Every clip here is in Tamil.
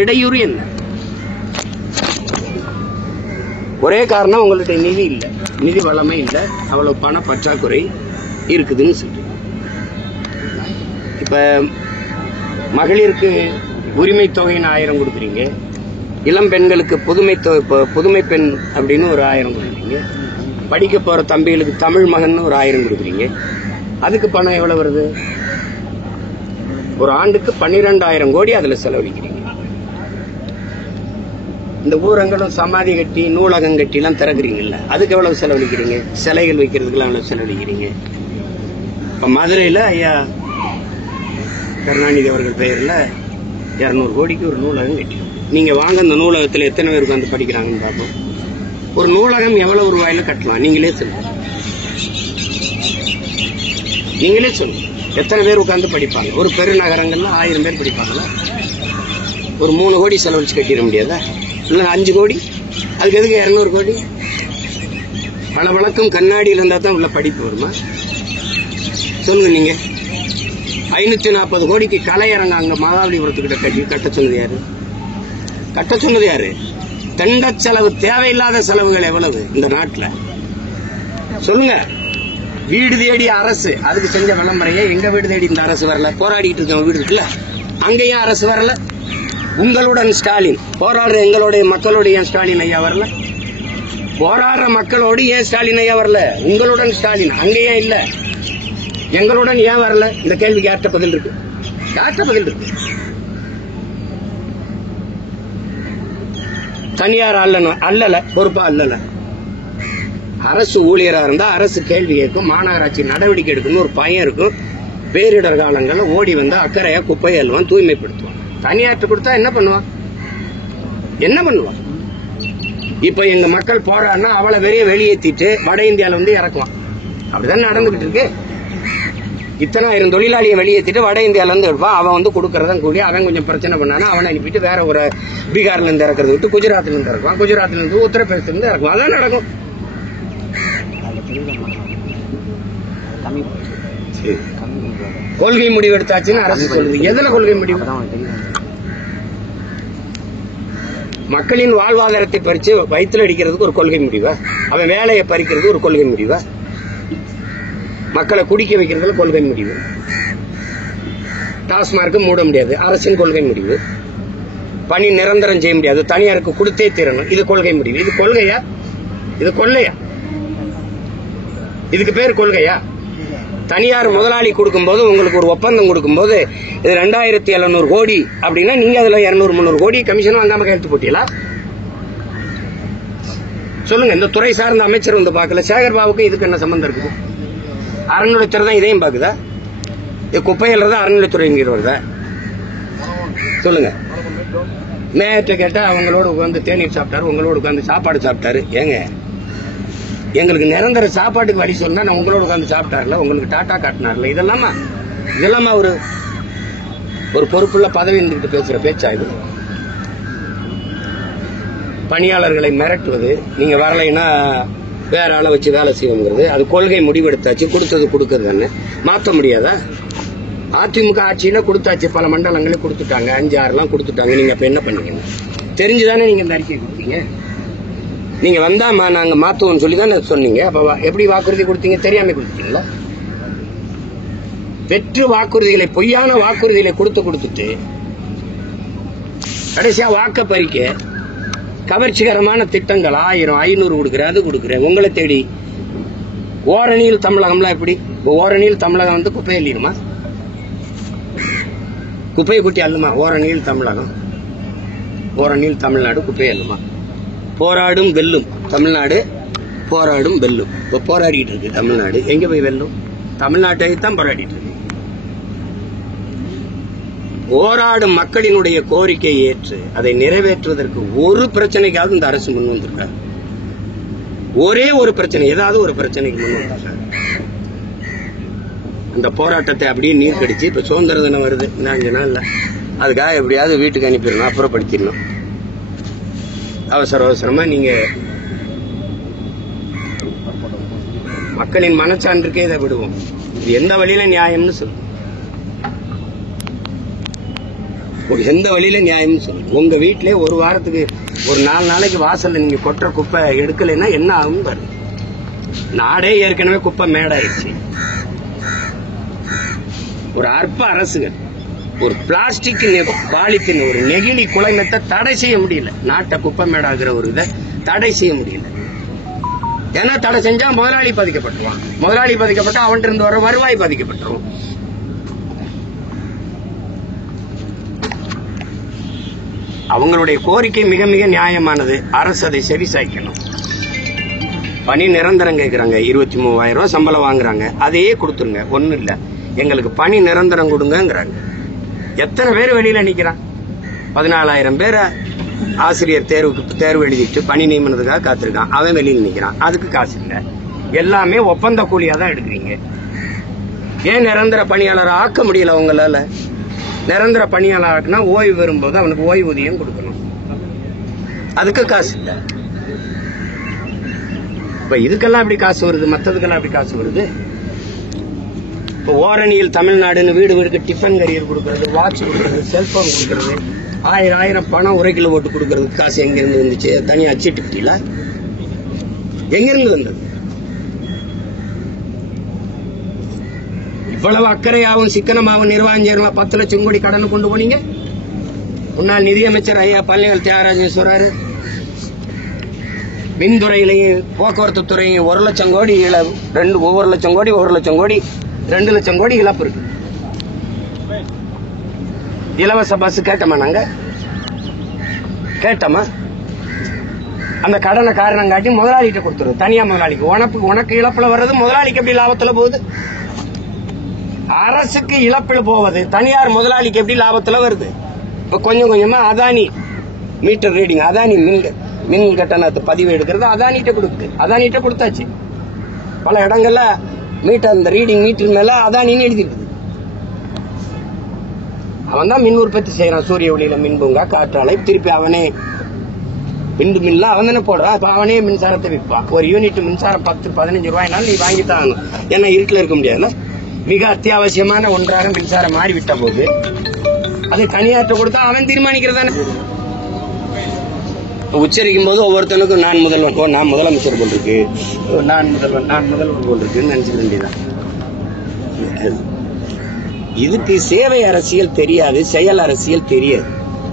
இடையூறு என்ன? ஒரே காரணம் உங்கள்ட்ட நிதி இல்லை, நிதி வளமை இல்லை, அவ்வளவு பண பற்றாக்குறை இருக்குதுன்னு சொல்லி. இப்ப மகளிருக்கு உரிமை தொகைன்னு 1000 கொடுக்குறீங்க, இளம் பெண்களுக்கு புதுமை பெண் அப்படின்னு ஒரு 1000 கொடுக்குறீங்க, படிக்க போற தம்பிகளுக்கு தமிழ் மகன் ஒரு 1000 கொடுக்குறீங்க. அதுக்கு பணம் எவ்வளவு வருது? ஒரு ஆண்டுக்கு 12,000 கோடி அதுல செலவழிக்கிறீங்க. இந்த ஊரங்களும் சமாதி கட்டி நூலகம் கட்டி எல்லாம் திறக்கிறீங்கல்ல, அதுக்கு எவ்வளவு செலவழிக்கிறீங்க? சிலைகள் வைக்கிறதுக்கெல்லாம் எவ்வளவு செலவழிக்கிறீங்க? இப்ப மதுரையில ஐயா கருணாநிதி அவர்கள் பெயர்ல 200 கோடிக்கு ஒரு நூலகம் கட்டி, நீங்க வாங்க அந்த நூலகத்துல எத்தனை பேர் உட்காந்து படிக்கிறாங்கன்னு பார்ப்போம். ஒரு நூலகம் எவ்வளவு ரூபாயில கட்டலாம்? நீங்களே சொல்லுங்க, நீங்களே சொல்லுங்க. எத்தனை பேர் உட்காந்து படிப்பாங்க? ஒரு பெருநகரங்கள்ல 1000 பேர் படிப்பாங்களா? ஒரு 3 கோடி செலவழிச்சு கட்டிட முடியாதா? இல்ல 5 கோடி? அதுக்கு எதுக்கு 200 கோடி? பல வழக்கம் கண்ணாடியில் இருந்தா தான் உள்ள படிப்பு வருமா? சொல்லுங்க நீங்க. 540 கோடிக்கு கலையரங்க அங்க மகாபலிபுரத்துக்கிட்ட கட்ட சொன்னது யாரு? கட்ட சொன்னது யாரு? தண்ட செலவு, தேவையில்லாத செலவுகள் எவ்வளவு இந்த நாட்டில் சொல்லுங்க. வீடு தேடி அரசு, அதுக்கு செஞ்ச விளம்பரையே எங்க வீடு தேடி இந்த அரசு வரல. போராடிட்டு இருக்க வீடு இருக்குல்ல, அங்கேயும் அரசு வரல. உங்களுடன் ஸ்டாலின் போராடுற எங்களுடைய மக்களோடு ஏன் ஸ்டாலின் ஐயா வரல? போராடுற மக்களோடு ஏன் ஸ்டாலின் ஐயா வரல? உங்களுடன் ஸ்டாலின் அங்கேயும் இல்ல, எங்களுடன் ஏன் வரல? இந்த கேள்விக்கு யார்கிட்ட பதில் இருக்கு? யார்கிட்ட பதில் இருக்கு? தனியார் அல்லல, பொறுப்பா அல்லல. அரசு ஊழியரா இருந்தா அரசு கேள்வி கேட்கும், மாநகராட்சி நடவடிக்கை எடுக்கணும், ஒரு பயம் இருக்கும். பேரிடர் காலங்கள்ல ஓடி வந்தா அக்கறையா குப்பை அள்ளுவான், தூய்மைப்படுத்துவான். தனியாற்று கொடுத்தா என்ன பண்ணுவான்? என்ன பண்ணுவான்? இப்ப எங்க மக்கள் போராடினா அவளை வெளியேற்றிட்டு வட இந்தியால வந்து இறக்குவான். அப்படிதான் நடந்துகிட்டு இருக்கு. இத்தனை 1000 தொழிலாளியை வெளியேற்றிட்டு வட இந்தியால இருந்து எடுப்பான். அவன் வந்து கொடுக்கறதான் கூடிய, அவன் கொஞ்சம் பிரச்சனை பண்ணானா அவனை அனுப்பிட்டு வேற ஒரு பீகார்ல இருந்து இறக்குறது விட்டு குஜராத்ல இருந்து இறக்குவான், குஜராத்ல இருந்து உத்தரப்பிரதேசல இருந்து இறக்குவான். அதான் நடக்கும். கொள்கை முடிவு எடுத்தாச்சுன்னு அரசு சொல்லுது. எதுல கொள்கை முடிவு? மக்களின் வாழ்வாதாரத்தை பறிச்சு வயிற்றுல அடிக்கிறதுக்கு ஒரு கொள்கை முடிவா? அவன் வேலையை பறிக்கிறது ஒரு கொள்கை முடிவா? மக்களை குடிக்க வைக்கிறதுல கொள்கை முடிவு. டாஸ்மார்க்கு மூட முடியாது, அரசின் கொள்கை முடிவு. பணி நிரந்தரம் செய்ய முடியாது, தனியாருக்கு கொடுத்தே தீரணும், இது கொள்கை முடிவு. இது கொள்கையா? இது கொள்ளையா? இதுக்கு பேர் கொள்கையா? தனியார் முதலாளி கொடுக்கும்போது, உங்களுக்கு ஒரு ஒப்பந்தம் கொடுக்கும்போது இது 2700 கோடி அப்படின்னா நீங்க அதுல 200-300 கோடி கமிஷன் வாங்காம கையெழுத்து போட்டீங்களா? சொல்லுங்க. இந்த துறை சார்ந்த அமைச்சர் வந்து பார்க்கல. சேகர் பாபுக்கு இதுக்கு என்ன சம்பந்தம் இருக்குது? அறநிலையத்துறை தான் இதையும் பாக்குதா? இது குப்பையில்தான் அறநிலையத்துறை வருதா? சொல்லுங்க. நேற்று கேட்டா அவங்களோட உட்காந்து தேநீர் சாப்பிட்டாரு, உங்களோட உட்காந்து சாப்பாடு சாப்பிட்டாரு. ஏங்க, எங்களுக்கு நிரந்தர சாப்பாட்டுக்கு வழி சொன்னா நான் உங்களோட உட்காந்து சாப்பிட்டாருல, உங்களுக்கு டாட்டா காட்டினார்ல, இதெல்லாமா ஒரு பொறுப்புள்ள பதவி இருந்துகிட்டு பேசுற பேச்சா இது? பணியாளர்களை மிரட்டுவது, நீங்க வரலைன்னா வேற ஆளை வச்சு வேலை செய்வோங்கிறது, அது கொள்கை முடிவெடுத்தாச்சு. கொடுத்தது கொடுக்கறது தானே, மாற்ற முடியாதா? அதிமுக ஆட்சியில கொடுத்தாச்சு, பல மண்டலங்களே கொடுத்துட்டாங்க, 5-6 கொடுத்துட்டாங்க. நீங்க அப்ப என்ன பண்ணீங்க? தெரிஞ்சுதானே நீங்க இந்த அறிக்கை கொடுத்தீங்க? நீங்க வந்தாமா நாங்க மாத்துவோம் சொல்லி தானே சொன்னீங்க. அப்ப எப்படி வாக்குறுதி கொடுத்தீங்க? தெரியாம கொடுத்தீங்களா? வெற்று வாக்குறுதிகளை, பொய்யான வாக்குறுதிகளை கொடுத்துட்டு கடைசியா வாக்க பறிக்க கவர்ச்சிகரமான திட்டங்கள் 1000, 500 கொடுக்குறேன், அது கொடுக்குறேன், உங்களை தேடி. ஓரணியில் தமிழகம்லாம் எப்படி? ஓரணியில் தமிழகம் வந்து குப்பை அள்ளிடுமா? குப்பையை கூட்டி அள்ளுமா? ஓரணியில் தமிழகம், ஓரணியில் தமிழ்நாடு குப்பை அள்ளுமா? போராடும் வெல்லும் தமிழ்நாடு, போராடும் வெல்லும். இப்ப போராடிட்டு இருக்கு தமிழ்நாடு. எங்க போய் வெல்லும்? தமிழ்நாட்டை தான் போராடிட்டு இருக்கு. போராடும் மக்களினுடைய கோரிக்கையை ஏற்று அதை நிறைவேற்றுவதற்கு ஒரு பிரச்சனைக்காவது இந்த அரசு முன் வந்திருக்காரு. ஒரே ஒரு பிரச்சனை, ஏதாவது ஒரு பிரச்சனைக்கு முன் வந்திருக்காரு. அந்த போராட்டத்தை அப்படியே நீர் கடிச்சு, இப்ப சுதந்திர தினம் வருது, 5 நாள்ல, அதுக்காக எப்படியாவது வீட்டுக்கு அனுப்பிடணும், அப்புறப்படுத்திடணும். அவசரமா நீங்க மக்களின் மனச்சான்றுக்கே இதை விடுவோம். இது எந்த வழியில நியாயம்னு சொல்லு. எந்த வழியில நியாயம் சொல்லுங்க. உங்க வீட்டிலே ஒரு வாரத்துக்கு ஒரு 4 நாளைக்கு வாசல்ல நீங்க கொட்டுற குப்பை எடுக்கலைன்னா என்ன ஆகும் பாருங்க. நாடே ஏற்கனவே குப்பை மேடாயிருச்சு. ஒரு அற்ப அரசுகள் ஒரு பிளாஸ்டிக் பாலித்தின் ஒரு நெகிழி குலைமத்தை தடை செய்ய முடியல. நாட்டை குப்பை மேடாகிற ஒரு இதை தடை செய்ய முடியல. ஏன்னா தடை செஞ்சா முதலாளி பாதிக்கப்பட்டுருவான். முதலாளி பாதிக்கப்பட்டா அவன்கிட்ட இருந்து வர வருவாய் பாதிக்கப்பட்டுரும். அவங்களுடைய கோரிக்கை மிக மிக நியாயமானது. அரசு அதை செவிசாய்க்கணும். பணி நிரந்தரம் கேட்கறாங்க. 23,000 ரூபாய் சம்பளம் வாங்குறாங்க. அதையே கொடுத்துருங்க. ஒன்னும் இல்ல, எங்களுக்கு பணி நிரந்தரம் கொடுங்கிறாங்க. எத்தனை பேர் வெளியில நிக்கிறான்? 14,000 பேரை ஆசிரியர் தேர்வு எழுதிட்டு பணி நியமனத்துக்காக காத்திருக்கான். அவன் வெளியில் நிக்கிறான். அதுக்கு காசு இல்ல. எல்லாமே ஒப்பந்த கூலியா தான் எடுக்கிறீங்க. ஏன் நிரந்தர பணியாளர் ஆக்க முடியல உங்களால? நிரந்தர பணியாளர் ஆக்குனா ஓய்வு வரும்போது அவனுக்கு ஓய்வூதியம் கொடுக்கணும். அதுக்கு காசு இல்ல. இப்ப இதுக்கெல்லாம் எப்படி காசு வருது? மற்றதுக்கெல்லாம் எப்படி காசு வருது? இப்போ ஓரணியில் தமிழ்நாடுன்னு வீடு வீடுக்கு டிஃபன் கரியர் கொடுக்கறது, வாட்ச் கொடுக்கறது, செல்போன் கொடுக்கறது, 1000 பணம் 1 கிலோ ஓட்டு கொடுக்கறதுக்கு காசு எங்கிருந்து வந்துச்சு? தனியா அச்சிட்டுல எங்கிருந்து வந்தது? இவ்வளவு அக்கறையாவும் சிக்கனமாவும் நிர்வாகம் செய்யணும். 10 லட்சம் கோடி கடன் கொண்டு போனீங்க. முன்னாள் நிதியமைச்சர் ஐயா பழனிவேல் தியாகராஜன் சொல்றாரு, மின்துறையிலையும் போக்குவரத்து துறையும் 1 லட்சம் கோடி ஒவ்வொரு லட்சம் கோடி 1 லட்சம் கோடி 2 லட்சம் கோடி இழப்பு இருக்கு. இலவச பஸ் கேட்டோமா? நாங்க கேட்டோமா? அந்த கடனை காரணம் காட்டி முதலாளிகிட்ட கொடுத்துருது. தனியா முதலாளிக்கு உனக்கு இழப்புல வர்றது முதலாளிக்கு எப்படி லாபத்துல போகுது? அரசுக்கு இழப்பில் போவது தனியார் முதலாளிக்கு எப்படி லாபத்துல வருது? இப்ப கொஞ்சம் கொஞ்சமா அதானி மீட்டர் ரீடிங், அதானி மின் கட்டணத்தை பதிவு எடுக்கிறது அதானிட்ட கொடுத்தாச்சு. பல இடங்கள்ல மீட்டர் இந்த ரீடிங் மீட்டர் மேல அதானின்னு எழுதிருக்கு. அவன் தான் மின் உற்பத்தி செய்யறான். சூரிய ஒளியில மின் பூங்கா, காற்றாலை, திருப்பி அவனே மின் மில்ல அவன் தானே போடுறான். அப்ப அவனே மின்சாரத்தை விற்பான். ஒரு யூனிட் மின்சாரம் 10-15 ரூபாய்னாலும் நீ வாங்கித்தான் ஆகணும். ஏன்னா இருட்டில் இருக்க முடியாதுல்ல. மிக அத்தியாவசியமான ஒன்றாக மின்சாரம் மாறிவிட்ட போது அது தனியாற்ற கொடுத்தா அவன் தீர்மானிக்கிறதானே. உச்சரிக்கும் போது ஒவ்வொருத்தனுக்கும் நான் முதல்வன், நான் முதலமைச்சர் போல் இருக்கு, நான் முதல்வர் போல் இருக்குன்னு நினைச்சுக்க வேண்டியதான். இதுக்கு சேவை அரசியல் தெரியாது, செயல் அரசியல் தெரியாது.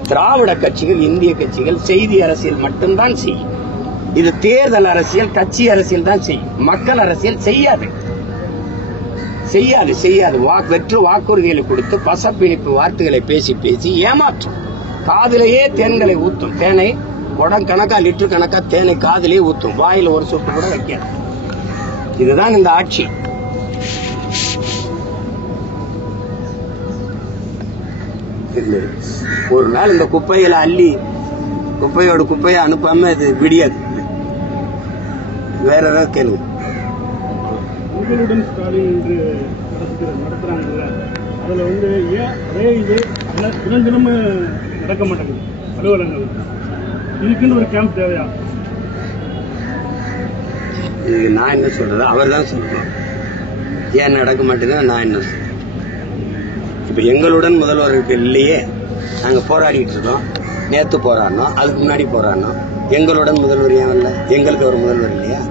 திராவிட கட்சிகள், இந்திய கட்சிகள் செய்தி அரசியல் மட்டும்தான் செய்யும். இது தேர்தல் அரசியல், கட்சி அரசியல் தான் செய்யும். மக்கள் அரசியல் செய்யாது. வெற்று வாக்குறுதிகளை கொடுத்து பசப்பிணிப்பு வார்த்தைகளை பேசி ஏமாற்றும். காதிலேயே தேன்களை ஊத்தும். தேனை குடம் கணக்கா லிட்டர் கணக்கா தேனை காதிலே ஊத்தும். வாயில ஒரு சொட்டு கூட வைக்காது. இதுதான் இந்த ஆட்சி. ஒரு நாள் இந்த குப்பைகளை அள்ளி குப்பையை அனுப்பாம இது விடியாது. வேற ஏதாவது கேள்வி? உங்களுடன் ஸ்டாலின் என்று நடத்துறாங்கல்ல, அதுல ஏன் அதே இது தினம் நடக்க மாட்டேங்குது அலுவலகங்கள்? இதுக்குன்னு ஒரு கேம்ப் தேவையா? இது நான் என்ன சொல்றது? அவர் தான் சொல்லணும். ஏன் நடக்க மாட்டேங்குது நான் என்ன சொல்றேன்? இப்ப எங்களுடன் முதல்வருக்கு இல்லையே, நாங்க போராடிட்டு இருக்கோம். நேத்து போராடணும், அதுக்கு முன்னாடி போராடணும். எங்களுடன் முதல்வர் ஏன் இல்ல? எங்களுக்கு ஒரு முதல்வர் இல்லையா?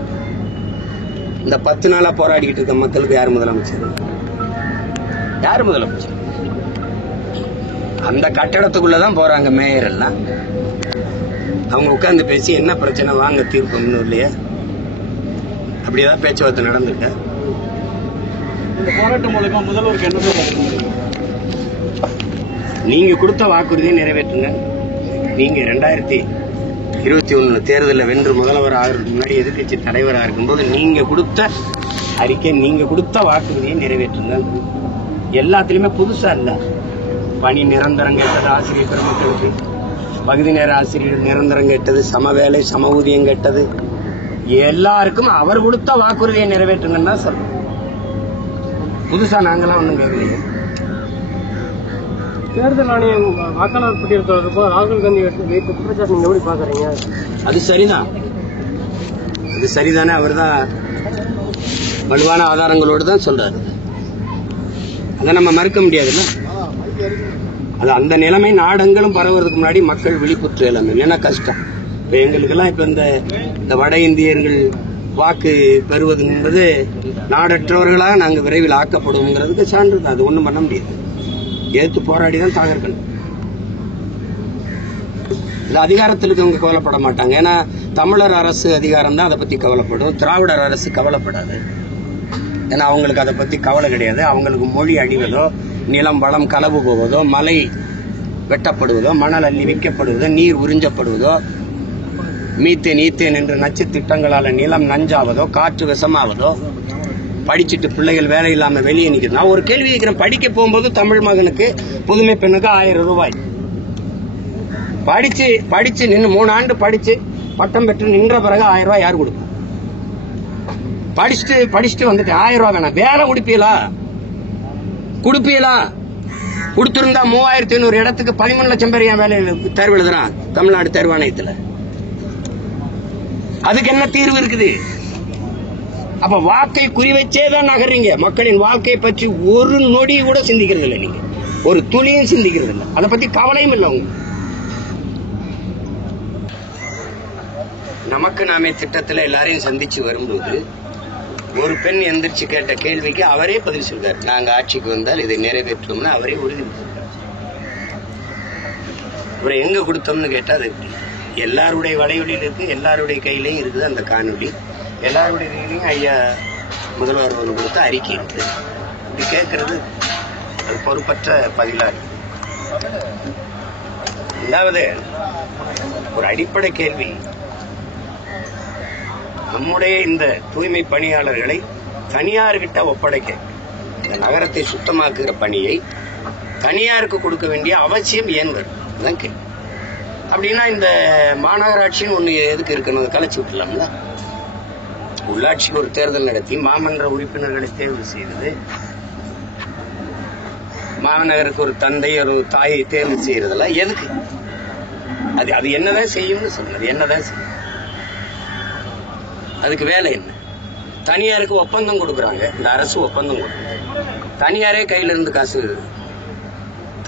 இந்த 10 நாளா போராடிக்கிட்டு இருக்க மக்களுக்கு யார் முதலமைச்சர்? யார் முதலமைச்சர்? அந்த கட்டடத்துக்குள்ளதான் போறாங்க மேயர் எல்லாம். அவங்க உட்கார்ந்து பேசி என்ன பிரச்சனை வாங்க தீர்ப்பு இன்னும் இல்லையா? அப்படியேதான் பேச்சுவார்த்தை நடந்திருக்க. இந்த போராட்டம் மூலமா முதல்வருக்கு என்ன? நீங்க கொடுத்த வாக்குறுதியை நிறைவேற்றுங்க. நீங்க 2021 தேர்தலில் வென்று முதல்வர் ஆகிறதுக்கு முன்னாடி எதிர்கட்சி தலைவராக இருக்கும்போது நீங்க கொடுத்த அறிக்கை, நீங்க கொடுத்த வாக்குறுதியை நிறைவேற்றுங்க. எல்லாத்திலுமே புதுசா இல்ல. பணி நிரந்தரம் கேட்டது ஆசிரியர் பெருமக்களுக்கு, பகுதி நேர ஆசிரியர் நிரந்தரம் கேட்டது, சம வேலை சம ஊதியம் கேட்டது, எல்லாருக்கும் அவர் கொடுத்த வாக்குறுதியை நிறைவேற்றுங்கன்னு தான் சொல்றோம். புதுசா நாங்களாம் ஒன்றும் கேட்கலையே. தேர்தல் ஆணையம் வாக்காளர் பட்டியல் தொடர்பாக ராகுல் காந்தி வைத்த குற்றச்சாட்டு நீங்க எப்படி பாக்குறீங்க? அது சரிதான், அது சரிதானே. அவர் தான் வலுவான ஆதாரங்களோடு தான் சொல்றாரு. அதை நம்ம மறுக்க முடியாதுல்ல. அது அந்த நிலைமை நாடெங்கிலும் பரவுறதுக்கு முன்னாடி மக்கள் விழிப்புற்று எல்லாமே இல்லைன்னா கஷ்டம். இப்ப எங்களுக்கெல்லாம் இப்ப இந்த வட இந்தியர்கள் வாக்கு பெறுவது என்பது நாடற்றவர்களாக நாங்கள் விரைவில் ஆக்கப்படுவோங்கிறதுக்கு சான்று. அது ஒண்ணும் பண்ண முடியாது. எதிர்த்து போராடிதான் தாக்கணும். இந்த அதிகாரத்தில் இருக்கவங்க கவலைப்பட மாட்டாங்க. ஏன்னா தமிழர் அரசு அதிகாரம் தான் அதை பத்தி கவலைப்படும். திராவிடர் அரசு கவலைப்படாது. ஏன்னா அவங்களுக்கு அதை பத்தி கவலை கிடையாது. அவங்களுக்கு மொழி அழிவதோ, நிலம் வளம் களவு போவதோ, மலை வெட்டப்படுவதோ, மணல் அள்ளி வைக்கப்படுவதோ, நீர் உறிஞ்சப்படுவதோ, மீத்தேன் ஈத்தேன் என்ற நச்சு திட்டங்களால நிலம் நஞ்சாவதோ, காற்று விஷமாவதோ, படிச்சுட்டு பிள்ளைகள் வேலை இல்லாம வெளியே நிற்கிறது. நான் ஒரு கேள்வி கேட்கிறேன். படிக்க போகும்போது தமிழ் மகனுக்கு புதுமை பெண்ணுக்கு 1000 ரூபாய் படிச்சு நின்று 3 ஆண்டு படிச்சு பட்டம் பெற்று நின்ற பிறகு 1000 ரூபாய் யார் கொடுக்கும்? படிச்சுட்டு வந்துட்டு 1000 ரூபாய் வேணாம், வேலை கொடுப்பீங்களா? கொடுத்திருந்தா 3500 இடத்துக்கு 13 லட்சம் பேர் என் வேலையில் தேர்வு எழுதுறான் தமிழ்நாடு தேர்வாணையத்தில். அதுக்கு என்ன தீர்வு இருக்குது? அப்ப வாக்கை குறிவச்சேதான் நகர்றீங்க. மக்களின் வாழ்க்கையை பற்றி ஒரு நொடி கூட சிந்திக்கிறது இல்லை. நீங்க ஒரு துளியும் சிந்திக்கிறது இல்லை. அதை பத்தி கவலையும் இல்லை. உங்க நமக்கு நாமே திட்டத்தில் எல்லாரையும் சந்திச்சு வரும்போது ஒரு பெண் எந்திரிச்சு கேட்ட கேள்விக்கு அவரே பதில் சொல்றாரு. நாங்க ஆட்சிக்கு வந்தால் இதை நிறைவேற்றோம்னு அவரே உறுதி சொல்றாரு. அப்புறம் எங்க கொடுத்தோம்னு கேட்டா அது எல்லாருடைய வலையொலியில் இருக்கு, எல்லாருடைய கையிலையும் இருக்குது அந்த காணொலி. எல்லாருடைய கையிலையும் ஐயா முதல்வர் அவர்கள் கொடுத்த அறிக்கை இருக்கு. இப்படி கேட்கறது அது பொறுப்பற்ற பதிலா இருக்கு. அதாவது ஒரு அடிப்படை கேள்வி, நம்முடைய இந்த தூய்மை பணியாளர்களை தனியார்கிட்ட ஒப்படைக்க, இந்த நகரத்தை சுத்தமாக்குகிற பணியை தனியாருக்கு கொடுக்க வேண்டிய அவசியம் ஏன் வரும்? அப்படின்னா இந்த மாநகராட்சின்னு ஒண்ணு எதுக்கு இருக்கணும்? கலைச்சு விட்டுலாம்ல. உள்ளாட்சிக்கு ஒரு தேர்தல் நடத்தி மாமன்ற உறுப்பினர்களை தேர்வு செய்வது, மாநகருக்கு ஒரு தந்தை ஒரு தாயை தேர்வு செய்யறதெல்லாம் எதுக்கு? அது என்னதான் செய்யும்னு சொல்லுங்க. என்னதான் செய்யும்? அதுக்கு வேலை என்ன? தனியாருக்கு ஒப்பந்தம் கொடுக்குறாங்க. இந்த அரசு ஒப்பந்தம் கொடுக்குறாங்க. தனியாரே கையில இருந்து காசு வருது.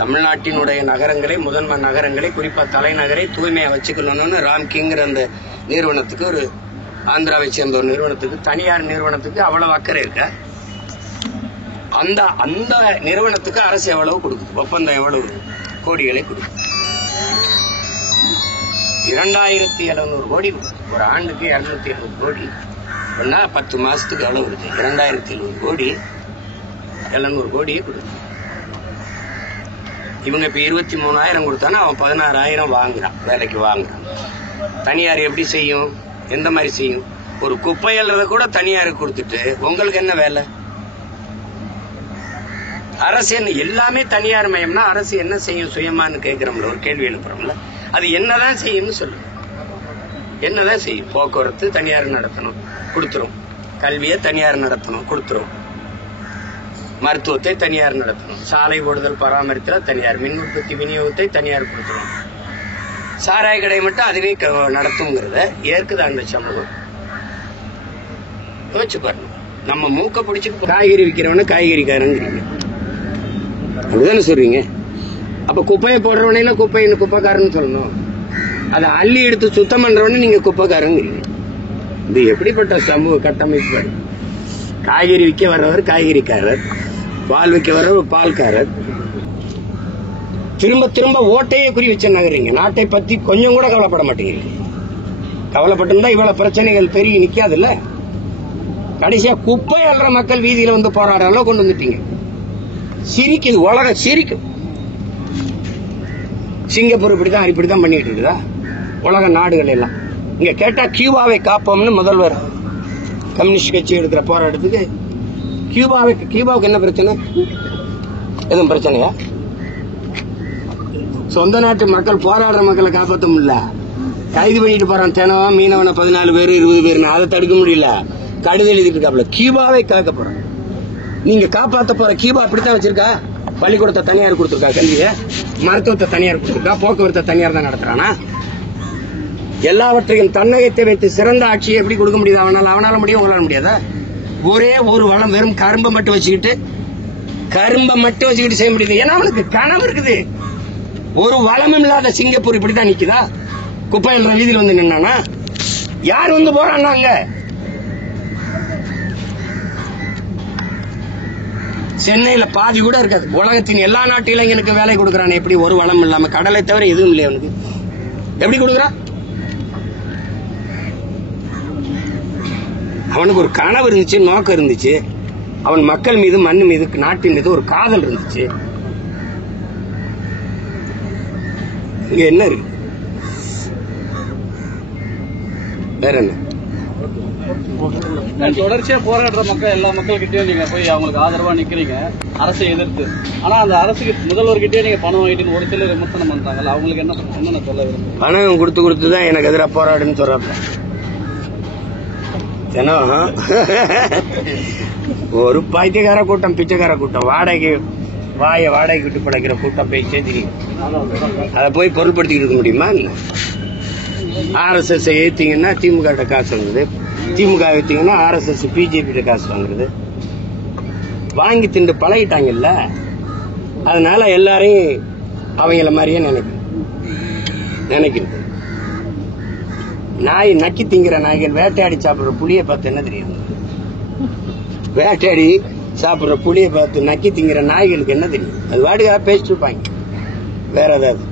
தமிழ்நாட்டினுடைய நகரங்களை, முதன்மை நகரங்களை, குறிப்பா தலைநகரை தூய்மையா வச்சுக்கணும்னு ராம்கிங்கிற அந்த நிறுவனத்துக்கு, ஒரு ஆந்திராவை சேர்ந்த ஒரு நிறுவனத்துக்கு, தனியார் நிறுவனத்துக்கு அவ்வளவு அக்கறை இருக்க. அந்த நிறுவனத்துக்கு அரசு எவ்வளவு கொடுக்குது? ஒப்பந்தம் எவ்வளவு கோடிகளை கொடுக்குது? 2700 கோடி கொடுக்குது. ஒரு ஆண்டுக்கு 270 கோடி. 10 மாசத்துக்கு எவ்வளவு வருது? 2700 கோடி. 700 கோடியே கொடுக்குது. இவங்க இப்ப 23,000 கொடுத்தானா அவன் 16,000 வாங்குறான், வேலைக்கு வாங்குறான். தனியார் எப்படி செய்யும்? எந்த மாதிரி செய்யும்? ஒரு குப்பை அள்ளுறத கூட தனியாருக்கு கொடுத்துட்டு உங்களுக்கு என்ன வேலை? அரசு என்ன? எல்லாமே தனியார் மயம்னா அரசு என்ன செய்யும் சுயமானு கேட்கிறோம்ல, ஒரு கேள்வி எழுப்புறோம்ல. அது என்னதான் செய்யும்னு சொல்லுங்க. என்னதான் செய்யும்? போக்குவரத்து தனியார் நடத்தணும், கொடுத்துரும். கல்வியை தனியார் நடத்தணும், கொடுத்துரும். மருத்துவத்தை தனியார் நடத்தணும். சாலை ஓடுதல் பராமரித்தல் தனியார். மின் உற்பத்தி விநியோகத்தை தனியார் கொடுத்துரும். சாராய கடை மட்டும் அதுவே நடத்துங்கிறத ஏற்குது அந்த சமூகம். யோசிச்சு பாருங்க. நம்ம மூக்க பிடிச்சிட்டு காய்கறி விற்கிறவன காய்கறிக்காரங்கிறீங்க, அப்படிதானே சொல்றீங்க? அப்ப குப்பையை போடுறவனையில குப்பைக்காரன்னு சொல்லணும். அதை அள்ளி எடுத்து சுத்தம் பண்றவன நீங்க குப்பைக்காரங்கிறீங்க. இது எப்படிப்பட்ட சமூக கட்டமைப்பு? காய்கறி விற்க வர்றவர் காய்கறிக்காரர், பால் விற்க வர்றவர் பால்காரர். திரும்ப திரும்ப ஓட்டையே குறி வச்ச நகரீங்க. நாட்டை பத்தி கொஞ்சம் கூட கவலைப்பட மாட்டேங்கிறீங்க. கவலைப்பட்டிருந்தா இவ்வளவு பிரச்சனைகள் பெருகி நிக்காதுல்ல. கடைசியா குப்பை அல்ற மக்கள் வீதியில வந்து போராடுற கொண்டு வந்துட்டீங்க. சிரிக்குது, உலகம் சிரிக்கும். சிங்கப்பூர் இப்படிதான் பண்ணிட்டு இருக்குதா உலக நாடுகள் எல்லாம்? இங்க கேட்டா கியூபாவை காப்போம்னு முதல்வர் கம்யூனிஸ்ட் கட்சி எடுக்கிற போராட்டத்துக்கு கியூபாவுக்கு என்ன பிரச்சனை? எதுவும் பிரச்சனையா? சொந்த நாட்டு மக்கள் போராடுற மக்களை காப்பாற்ற முடியல, கைது பண்ணிட்டு போறான். தினம் மீனவனை 14 பேர் 20 பேர், அதை தடுக்க முடியல. கடிதம் எழுதிட்டு இருக்காப்ல. கியூபாவை காக்க போறான். நீங்க காப்பாற்ற போற கியூபா அப்படித்தான் வச்சிருக்கா? பள்ளிக்கூடத்தை தனியார் கொடுத்துருக்கா, கல்வியை மருத்துவத்தை தனியார் கொடுத்துருக்கா, போக்குவரத்தை தனியார் தான் நடத்துறானா? எல்லாவற்றையும் தன்னகத்தை வைத்து சிறந்த ஆட்சியை எப்படி கொடுக்க முடியுது? அவனால முடியும், உங்களால முடியாதா? ஒரே ஒரு வளம், வெறும் கரும்பை மட்டும் வச்சுக்கிட்டு செய்ய முடியுது. ஏன்னா அவனுக்கு கனவு இருக்குது. ஒரு வளமும் இல்லாத சிங்கப்பூர் இப்படித்தான் நிக்குதா? குப்பை என்ற வீதியில் வந்து நின்னானா? யார் வந்து போறாங்க? சென்னையில பாதி கூட இருக்காது. உலகத்தின் எல்லா நாட்டு இளைஞனுக்கு வேலை கொடுக்கறான். எப்படி ஒரு வளம் இல்லாம? கடலை தவிர எதுவும் இல்லையா அவனுக்கு? எப்படி கொடுக்கறான்? அவனுக்கு ஒரு கனவு இருந்துச்சு, நோக்கம் இருந்துச்சு. அவன் மக்கள் மீது, மண் மீது, நாட்டின் மீது ஒரு காதல் இருந்துச்சு. இங்க என்ன இருக்கு? வேற என்ன? தொடர்ச்சியா போராடுற மக்கள், எல்லா மக்கள்கிட்டயும் நீங்க போய் அவங்களுக்கு ஆதரவா நிக்கிறீங்க, அரசை எதிர்த்து. ஆனா அந்த அரசுக்கு முதல்வர்கிட்டயே நீங்க பணம் வாங்கிட்டு ஒரு சிலர் விமர்சனம் பண்றாங்கல்ல, அவங்களுக்கு என்ன சொல்ல விரும்புறீங்க? பணம் கொடுத்துதான் எனக்கு எதிராக போராடுன்னு சொல்றாங்க. ஒரு பைத்தியக்கார கூட்டம், பிச்சைக்கார கூட்டம், வாடகைக்கு விட்டு படைக்கிற கூட்டம் பேச்சே தெரியும். அதை போய் பொருள்படுத்திக்கிட்டு இருக்க முடியுமா? RSS ஏத்தீங்கன்னா திமுக கிட்ட காசு வாங்குது, திமுக ஏத்தீங்கன்னா RSS பிஜேபி கிட்ட காசு வாங்குறது. வாங்கி திண்டு பழகிட்டாங்கல்ல, அதனால எல்லாரையும் அவங்கள மாதிரியே நினைக்கிறது. நாய் நக்கி திங்கிற நாய்கள் வேட்டையாடி சாப்பிடுற புளியை பார்த்து என்ன தெரியும்? வேட்டையாடி சாப்பிடுற புளியை பார்த்து நக்கி திங்கிற நாய்களுக்கு என்ன தெரியும்? அது வாடிக்கா பேசிட்டு இருப்பாங்க. வேற ஏதாவது